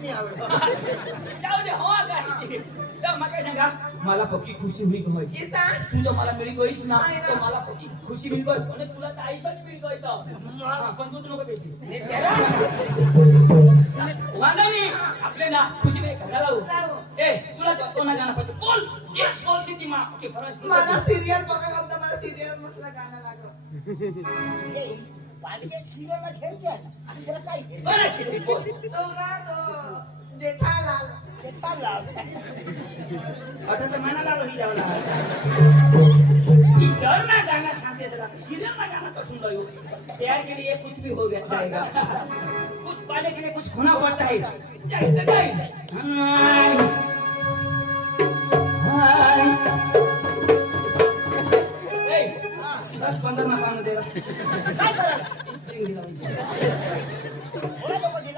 नाही आवडत. जाऊ दे हो काय तर मग काय सांगा मला पक्की खुशी होई गय हे सांग. तू जो मला मिळी गईस ना आहे ना. तो मला पक्की खुशी मिळी गई आणि तुला तर आईसच मिळी गई तर पण तू नको पेशी नाही त्याला. वांदावी आपले ना खुशी नाही घाला लावू लावू. ए तुला कोणा गाणं पाहिजे बोल जेस बोल सिटी मा ओके फरस मला सिरियल बघा गमतं. मला सिरियल मसला गाणं लागलं. ए, पालिकेत शिरोला ठेवते आणि त्याला काय बरं सिटी बोल नवरा जेठालाल. ते चाललं. आता तर मना लागलो ही जावला ही जर ना गाना शांति जरा सीरियल में गाना कठिन लगे शेयर के लिए कुछ भी हो जाता है कुछ पाने के लिए कुछ खोना पड़ता है जाए जाए हाय हाय ए 10-15 ना काम दे काय करायला? स्प्रिंग दिला कोणा लोक दिला